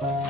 Thank you.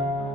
Thank you.